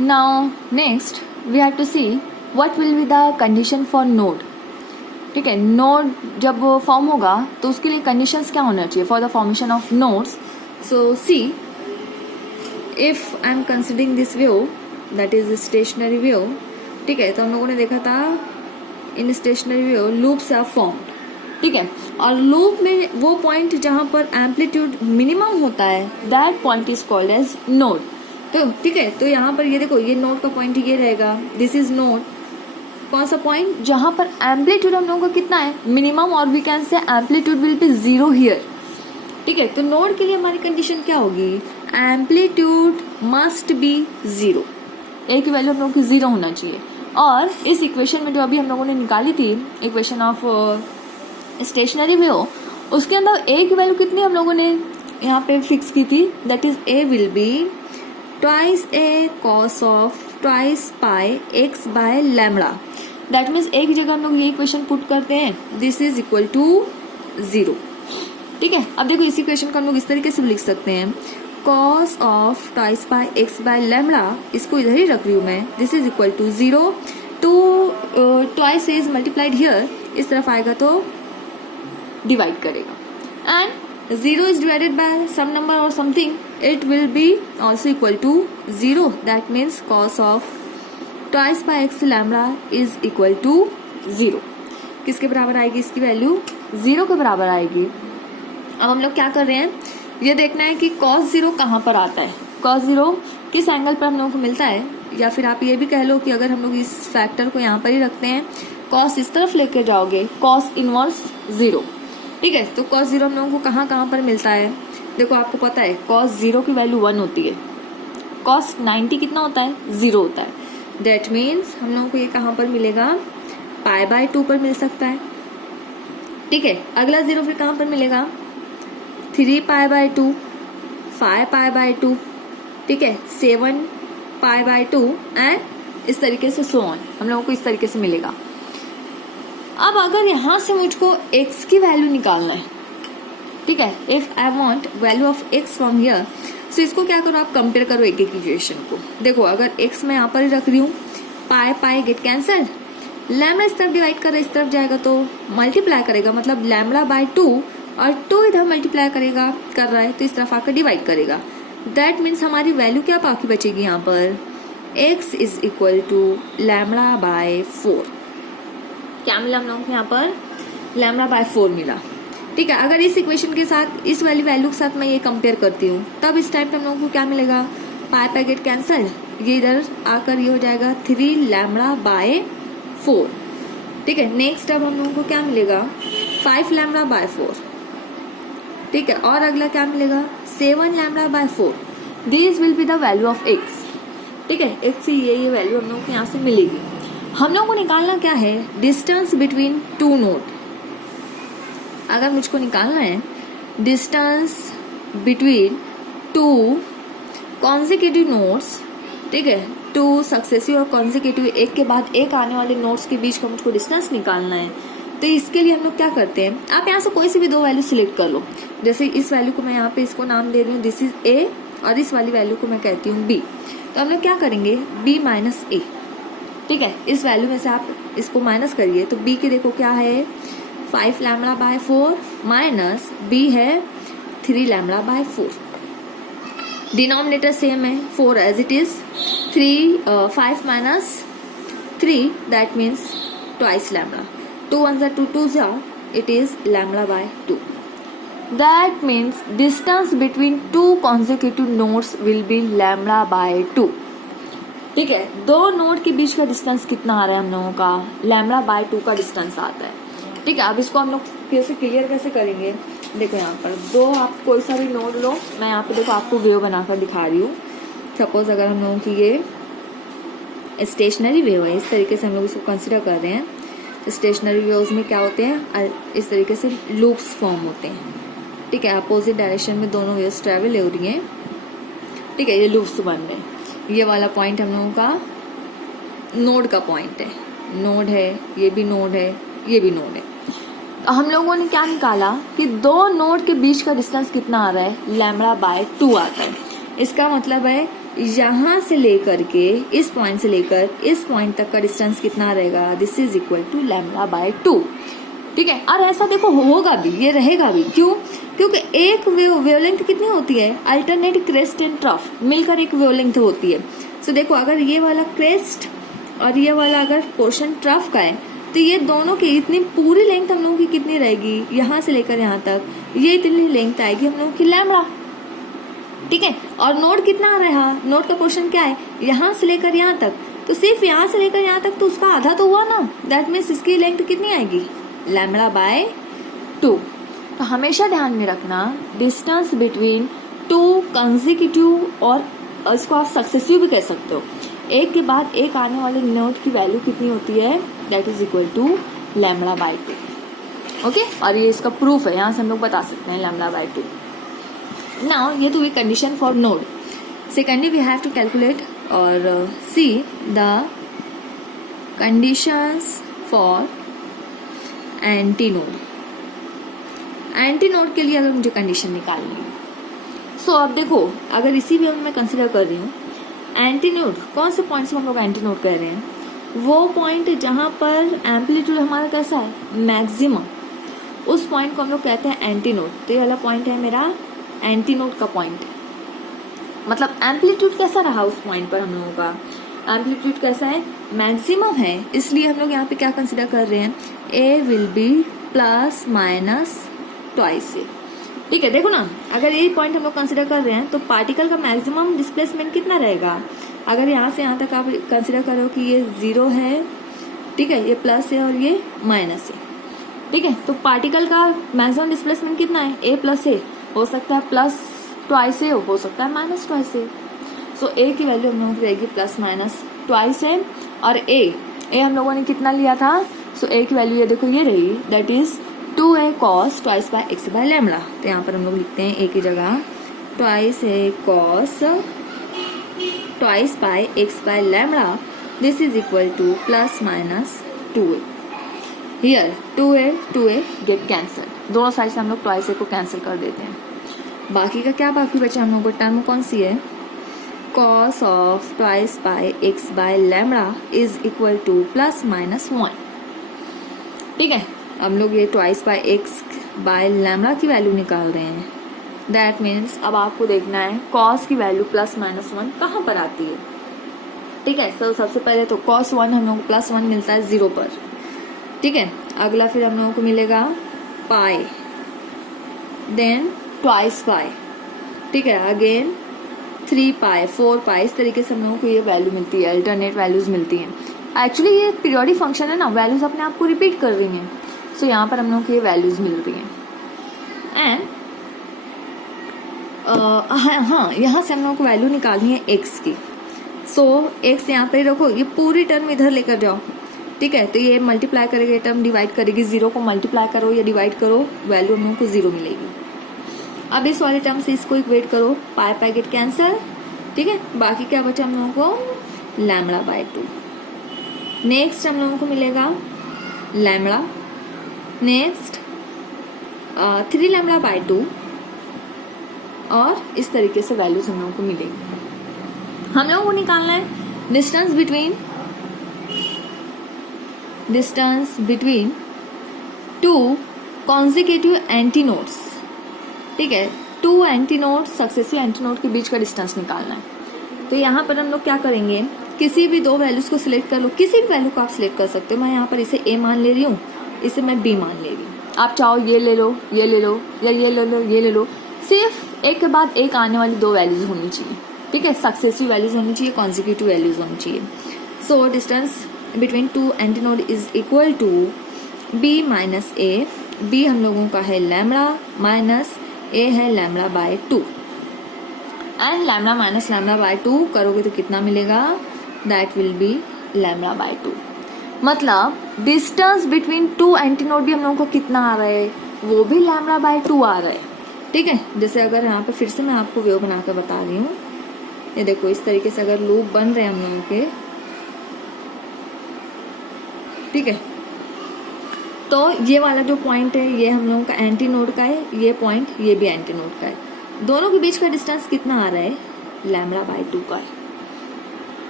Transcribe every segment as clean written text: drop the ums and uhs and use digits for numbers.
Now next we have to see what will be the condition for node. ठीक है, node जब form होगा तो उसके लिए कंडीशंस क्या होना चाहिए for the formation of nodes. So see, if I am considering this view that is stationary view. ठीक है, तो हम लोगों ने देखा था in stationary view loops are formed. ठीक है, और लूप में वो पॉइंट जहां पर एम्पलीट्यूड मिनिमम होता है that point is called as node. तो ठीक है, तो यहाँ पर ये देखो, ये नोड का पॉइंट ये रहेगा, दिस इज नोड. कौन सा पॉइंट जहां पर एम्पलीट्यूड हम लोगों का कितना है, मिनिमम, और we can say amplitude will be 0 here. ठीक है, तो नोड के लिए हमारी कंडीशन क्या होगी, एम्पलीट्यूड मस्ट बी 0. ए की वैल्यू हम लोगों की 0 होना चाहिए. और इस इक्वेशन में जो अभी हम लोगों ने निकाली थी इक्वेशन ऑफ स्टेशनरी व्यू, उसके अंदर ए की वैल्यू कितनी हम लोगों ने यहाँ पे फिक्स की थी, that is A will be twice A cos of twice pi x by lambda. That means A की जगह हम लोग ये इक्वेशन पुट करते हैं, दिस इज इक्वल टू 0. ठीक है, अब देखो इस इक्वेशन को हम लोग इस तरीके से लिख सकते हैं, cos of twice pi x by lambda, इसको इधर ही रख रही हूँ मैं, this is equal to 0 two twice is multiplied here, इस तरफ आएगा तो डिवाइड करेगा, and 0 is divided by some number or something, it will be also equal to 0. That means cos of twice by x lambda is equal to 0. किसके बराबर आएगी, इसकी value 0 के बराबर आएगी. अब हम लोग क्या कर रहे हैं, ये देखना है कि cos 0 कहाँ पर आता है, cos 0 किस एंगल पर हम लोगों को मिलता है. या फिर आप ये भी कह लो कि अगर हम लोग इस फैक्टर को यहाँ पर ही रखते हैं, cos इस तरफ लेकर जाओगे, cos इनवर्स 0. ठीक है, तो cos 0 हम लोगों को कहाँ कहाँ पर मिलता है, देखो आपको पता है cos 0 की वैल्यू 1 होती है, cos 90 कितना होता है, 0 होता है. दैट मीन्स हम लोगों को ये कहाँ पर मिलेगा, पाई बाय 2 पर मिल सकता है. ठीक है, अगला 0 फिर कहाँ पर मिलेगा, 3 पाई बाय 2, 5 पाई बाय 2, ठीक है, 7 पाई बाय 2, एंड इस तरीके से सो ऑन हम लोगों को इस तरीके से मिलेगा. अब अगर यहां से मुझको x की वैल्यू निकालना है, ठीक है, if I want value of x from here, so इसको क्या करो, आप कंपेयर करो एक एक इक्वेशन को. देखो अगर x मैं यहाँ पर ही रख रही हूँ, पाई पाई गेट कैंसल्ड, लैम्बडा इस तरफ डिवाइड कर रहा है, इस तरफ जाएगा तो मल्टीप्लाई करेगा, मतलब लैम्बडा बाय 2, और 2 इधर मल्टीप्लाई करेगा कर रहा है तो इस तरफ आकर डिवाइड करेगा. दैट मीन्स हमारी वैल्यू क्या बाकी बचेगी यहाँ पर, x is equal to lambda by 4. क्या मिला हम लोगों को यहाँ पर, लैम्बडा बाय 4 मिला. ठीक है, अगर इस इक्वेशन के साथ इस वाली वैल्यू के साथ मैं ये कंपेयर करती हूँ, तब इस टाइम पे हम लोगों को क्या मिलेगा, पाई पाई गेट कैंसल्ड, ये इधर आकर ये हो जाएगा 3 लैम्बडा बाय 4. ठीक है, नेक्स्ट अब हम लोगों को क्या मिलेगा, 5 लैम्बडा बाय 4. ठीक है, और अगला क्या मिलेगा, 7 lambda by 4. This will be the value of x. ठीक है, x से ये वैल्यू हम लोगों को यहाँ से मिलेगी. हम लोगों को निकालना क्या है, डिस्टेंस बिटवीन 2 नोड. अगर मुझको निकालना है डिस्टेंस बिटवीन 2 कॉन्जिक्यूटिव नोड्स, ठीक है, 2 सक्सेसिव और कॉन्जिक्यूटिव एक के बाद एक आने वाले नोड्स के बीच का मुझको डिस्टेंस निकालना है, तो इसके लिए हम लोग क्या करते हैं, आप यहाँ से कोई सी भी 2 वैल्यू सिलेक्ट कर लो. जैसे इस वैल्यू को मैं यहाँ पे इसको नाम दे रही हूँ, दिस इज a, और इस वाली वैल्यू को मैं कहती हूँ b. तो हम लोग क्या करेंगे, b माइनस a. ठीक है, इस वैल्यू में से आप इसको माइनस करिए, तो b के देखो क्या है, 5 लैम्बडा बाय 4 माइनस b है 3 लैम्बडा बाय 4. डिनोमिनेटर सेम है, 4 as it is, 5 minus 3 that means twice lambda. 2 1 जा 2 2 जा, it is lambda by 2. That means distance between 2 consecutive nodes will be lambda by 2. ठीक है, 2 नोड के बीच का distance कितना आ रहा है हम लोगों का, लैम्बडा बाय 2 का डिस्टेंस आता है. ठीक है, अब इसको हम लोग कैसे क्लियर कैसे करेंगे, देखो यहाँ पर 2 आप कोई सा भी नोड लो, मैं यहाँ पे देखो आपको वेव बनाकर दिखा रही हूँ. सपोज अगर हम लोगों की ये स्टेशनरी वेव है, इस तरीके से हम लोग इसको कंसिडर कर रहे हैं. स्टेशनरी वेव्स में क्या होते हैं, इस तरीके से लूप्स फॉर्म होते हैं. ठीक है, अपोजिट डायरेक्शन में दोनों वेव्स ट्रेवल हो रही हैं. ठीक है, ये लूप्स बन रहे हैं. ये वाला पॉइंट हम लोगों का नोड का पॉइंट है, नोड है, ये भी नोड है, ये भी नोड है. हम लोगों ने क्या निकाला कि 2 नोड के बीच का डिस्टेंस कितना आ रहा है, लैम्बडा बाय 2 आता है. इसका मतलब है यहाँ से लेकर के इस पॉइंट से लेकर इस पॉइंट तक का डिस्टेंस कितना रहेगा, this is equal to lambda by 2। ठीक है, और ऐसा देखो होगा भी, ये रहेगा भी, क्यों? क्योंकि एक वेवलेंथ कितनी होती है, अल्टरनेट क्रेस्ट एंड ट्रफ मिलकर एक वेवलेंथ होती है। सो देखो अगर ये वाला क्रेस्ट और ये वाला अगर पोर्शन ट्रफ का है तो ये दोनों की इतनी पूरी लेंथ हम लोगों की कितनी रहेगी, यहाँ से लेकर यहाँ तक ये इतनी लेंथ आएगी हम लोगों की लैम्बडा। ठीक है, और नोड कितना रहा, नोड का पोर्शन क्या है, यहाँ से लेकर यहाँ तक, तो सिर्फ यहाँ से लेकर यहाँ तक तो उसका आधा तो हुआ ना, दैट मीन्स इसकी लेंथ कितनी आएगी, लैम्बडा बाय 2। तो हमेशा ध्यान में रखना डिस्टेंस बिटवीन टू कंसेक्यूटिव, और इसको आप सक्सेसिव भी कह सकते हो, एक के बाद एक आने वाले नोड की वैल्यू कितनी होती है, that is equal to lambda by 2। Okay, और ये इसका प्रूफ है, यहाँ से हम लोग बता सकते हैं लैम्बडा बाय 2। नाउ ये तो हुई condition for node. Secondly we have to calculate और see the conditions for anti node. Anti node के लिए अगर मुझे कंडीशन निकालनी है, सो अब देखो अगर इसी वे में मैं कंसिडर कर रही हूँ एंटी नोड, कौन से पॉइंट से हम लोग एंटी नोड कह रहे हैं, वो पॉइंट जहाँ पर एम्पलीट्यूड हमारा कैसा है, मैक्सिमम, उस पॉइंट को हम लोग कहते हैं एंटी नोड। तो ये वाला पॉइंट है मेरा एंटी नोड का पॉइंट, मतलब एम्पलीट्यूड कैसा रहा उस पॉइंट पर हम लोगों का, एम्पलीट्यूड कैसा है, मैक्सिमम है, इसलिए हम लोग यहाँ पे क्या कंसिडर कर रहे हैं, A will be plus minus twice A. ठीक है, देखो ना अगर ये पॉइंट हम लोग कंसिडर कर रहे हैं तो पार्टिकल का मैक्सिमम डिस्प्लेसमेंट कितना रहेगा, अगर यहाँ से यहाँ तक आप कंसिडर करो कि ये 0 है, ठीक है, ये प्लस है और ये माइनस है, ठीक है, तो पार्टिकल का मैक्सिमम डिस्प्लेसमेंट कितना है, ए प्लस ए, हो सकता है प्लस ट्वाइस ए, हो सकता है माइनस ट्वाइस ए। सो ए की वैल्यू हम लोगों की रहेगी प्लस माइनस ट्वाइस ए, और ए हम लोगों ने कितना लिया था, सो ए की वैल्यू ये देखो ये रही, that is 2a cos twice by x by lambda. तो यहाँ पर हम लोग लिखते हैं ए की जगह twice a cos twice by x by lambda, this is equal to plus minus 2a। Here 2a get cancel, दोनों साइड से हम लोग ट्वाइस ए को कैंसिल कर देते हैं। बाकी का क्या बाकी बचा हम लोग को, टर्म कौन सी है, cos of twice by x by lambda is equal to plus minus 1। ठीक है, हम लोग ये twice by x by lambda की वैल्यू निकाल रहे हैं, दैट मीन्स अब आपको देखना है cos की वैल्यू प्लस माइनस 1 कहाँ पर आती है। ठीक है, तो सबसे पहले तो cos 1 हम लोग को प्लस 1 मिलता है 0 पर। ठीक है, अगला फिर हम लोगों को मिलेगा पाई, देन ट्वाइस पाई, ठीक है, अगेन 3 पाई, 4 पाई, इस तरीके से हम लोगों को ये वैल्यू मिलती है, अल्टरनेट वैल्यूज मिलती हैं। एक्चुअली ये पीरियोडिक फंक्शन है ना, वैल्यूज अपने आप को रिपीट कर रही हैं, सो यहाँ पर हम लोगों को ये वैल्यूज मिल रही हैं। एंड हाँ, यहाँ से हम लोगों को वैल्यू निकालनी है एक्स की। सो एक्स यहाँ पे रखो, ये पूरी टर्म इधर लेकर जाओ। ठीक है, तो ये मल्टीप्लाई करेगी, टर्म डिवाइड करेगी, 0 को मल्टीप्लाई करो या डिवाइड करो, वैल्यू हम लोगों को 0 मिलेगी। अब इस वाले टर्म से इसको इक्वेट करो, पाई पाई गेट कैंसल। ठीक है, बाकी क्या बचा हम लोगों को, लैम्बडा बाय 2। नेक्स्ट हम लोगों को मिलेगा लैम्बडा, नेक्स्ट 3 लैम्बडा बाय 2, और इस तरीके से वैल्यूज हम लोगों को मिलेगी। हम लोगों को निकालना है distance between 2 consecutive anti nodes. ठीक है, 2 anti node, successive anti node के बीच का डिस्टेंस निकालना है। तो यहाँ पर हम लोग क्या करेंगे, किसी भी 2 वैल्यूज को सिलेक्ट कर लो, किसी भी वैल्यू को आप सिलेक्ट कर सकते हो। मैं यहाँ पर इसे a मान ले रही हूँ, इसे मैं b मान ले रही हूँ। आप चाहो ये ले लो, ये ले लो, या ये ले लो, ये ले लो, सिर्फ एक के बाद एक आने वाली 2 वैल्यूज होनी चाहिए। ठीक है, सक्सेसिव वैल्यूज होनी चाहिए, कॉन्जिक्यूटिव वैल्यूज होनी चाहिए। So distance between 2 antinode is equal to b minus a। b हम लोगों का है लैम्बडा, माइनस a है lambda by 2। And lambda minus lambda by 2 करोगे तो कितना मिलेगा, that will be lambda by 2। मतलब डिस्टेंस बिटवीन 2 एंटी नोड भी हम लोगों को कितना आ रहा है, वो भी लैम्बडा बाय 2 आ रहा है। ठीक है, जैसे अगर यहाँ पे फिर से मैं आपको वेव बनाकर बता रही हूँ, ये देखो इस तरीके से अगर लूप बन रहे हैं हम लोगों के, ठीक है, तो ये वाला जो पॉइंट है ये हम लोगों का एंटी नोड का है, ये पॉइंट ये भी एंटी नोड का है। दोनों के बीच का डिस्टेंस कितना आ रहा है, लैम्बडा बाय 2 का है,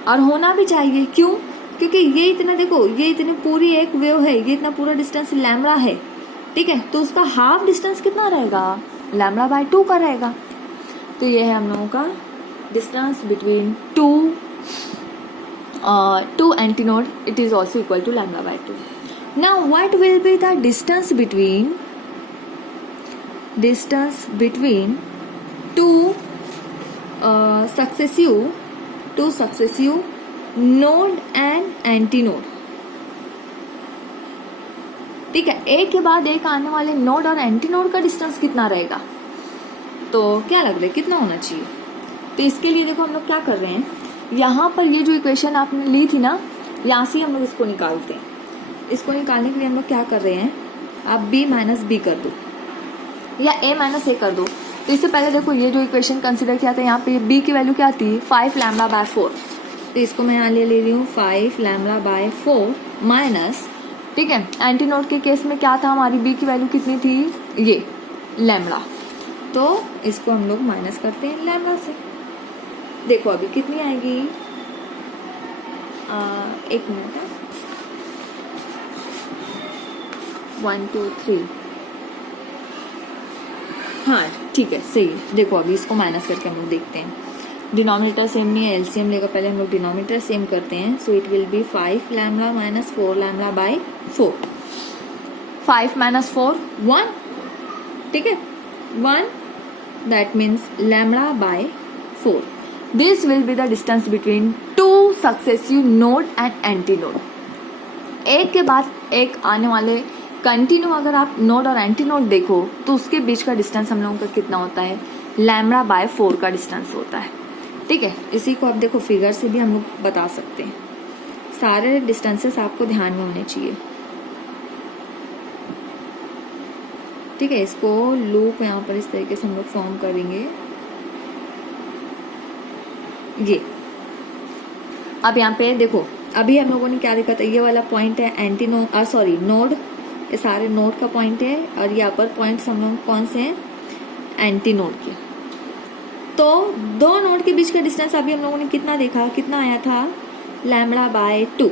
और होना भी चाहिए। क्यों? क्योंकि ये इतना देखो, ये इतनी पूरी एक वेव है, ये इतना पूरा डिस्टेंस लैम्बडा है, ठीक है, तो उसका हाफ डिस्टेंस कितना रहेगा? लैम्बडा बाय 2 का रहेगा। तो ये है हम लोगों का distance between two antinode, it is also equal to lambda by 2. Now what will be the distance between two successive node and antinode, ठीक है, एक के बाद एक आने वाले नोड और एंटीनोड का डिस्टेंस कितना रहेगा? तो क्या लग रहा है कितना होना चाहिए? तो इसके लिए देखो हम लोग क्या कर रहे हैं, यहाँ पर ये जो इक्वेशन आपने ली थी ना, यहाँ से हम लोग इसको निकालते हैं। इसको निकालने के लिए हम लोग क्या कर रहे हैं, आप b माइनस बी कर दो या a माइनस ए कर दो। तो इससे पहले देखो ये जो इक्वेशन कंसिडर किया था, यहाँ पे b की वैल्यू क्या थी? 5 लैम्बडा बाय 4। तो इसको मैं यहाँ ले रही हूँ 5 लैम्बडा बाय 4 माइनस, ठीक है, एंटीनोड के केस में क्या था, हमारी b की वैल्यू कितनी थी? ये लैम्बडा। तो इसको हम लोग माइनस करते हैं लैम्बडा से। देखो अभी कितनी आएगी, एक मिनट, 1 2 3, हाँ ठीक है सही है। देखो अभी इसको माइनस करके हम लोग देखते हैं, डिनोमिनेटर सेम नहीं है, एलसीएम लेकर पहले हम लोग डिनोमिनेटर सेम करते हैं। So it will be 5 lambda minus 4 lambda by 4। 5 माइनस 4 1, ठीक है, 1, that means lambda by 4. This will be the distance between two successive node and antinode. एक के बाद एक आने वाले कंटिन्यू अगर आप नोड और एंटीनोड देखो तो उसके बीच का डिस्टेंस हम लोगों का कितना होता है? लैम्बडा बाय 4 का डिस्टेंस होता है, ठीक है। इसी को आप देखो फिगर से भी हम लोग बता सकते हैं। सारे डिस्टेंसेस आपको ध्यान में होने चाहिए, ठीक है। इसको लूप यहाँ पर इस तरीके से हम लोग फॉर्म करेंगे, ये अब यहाँ पे देखो अभी हम लोगों ने क्या देखा था, ये वाला पॉइंट है नोड, ये सारे नोड का पॉइंट है, और ये अपर पॉइंट्स हम लोग कौन से हैं? एंटी नोड के। तो दो नोड के बीच का डिस्टेंस अभी हम लोगों ने कितना देखा, कितना आया था? Lambda by 2।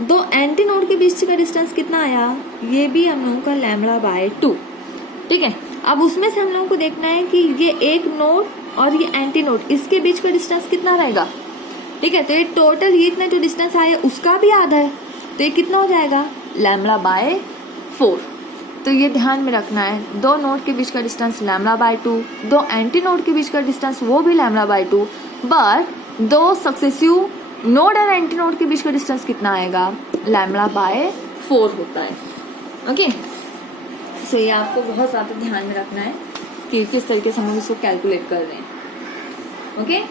दो एंटी नोड के बीच का डिस्टेंस कितना आया? ये भी हम लोगों का लैम्बडा बाय 2, ठीक है। अब उसमें से हम लोगों को देखना है कि ये एक नोड और ये एंटी नोड, इसके बीच का डिस्टेंस कितना रहेगा, ठीक है। तो ये टोटल ये इतना जो डिस्टेंस आया उसका भी आधा है, तो ये कितना हो जाएगा? Lambda by 4। तो ये ध्यान में रखना है, दो नोड के बीच का डिस्टेंस लैम्बडा बाय 2, दो एंटी नोड के बीच का डिस्टेंस वो भी लैम्बडा बाय 2, बट दो सक्सेसिव नोड और एंटी नोड के बीच का डिस्टेंस कितना आएगा? लैम्बडा बाय 4 होता है, ओके। सो ये आपको बहुत ज़्यादा ध्यान में रखना है कि किस तरीके से हम लोग इसको कैलकुलेट कर रहे हैं, ओके।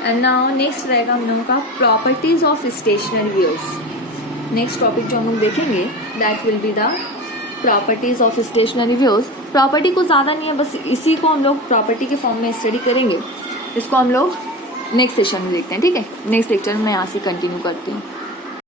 एंड नाउ नेक्स्ट रहेगा हम लोगों का properties of stationery waves. Next topic जो हम लोग देखेंगे that will be the properties of stationery waves. Property को ज़्यादा नहीं है, बस इसी को हम लोग प्रॉपर्टी के फॉर्म में स्टडी करेंगे। इसको हम लोग नेक्स्ट सेशन में देखते हैं, ठीक है। नेक्स्ट लेक्चर में यहाँ से कंटिन्यू करती हूँ।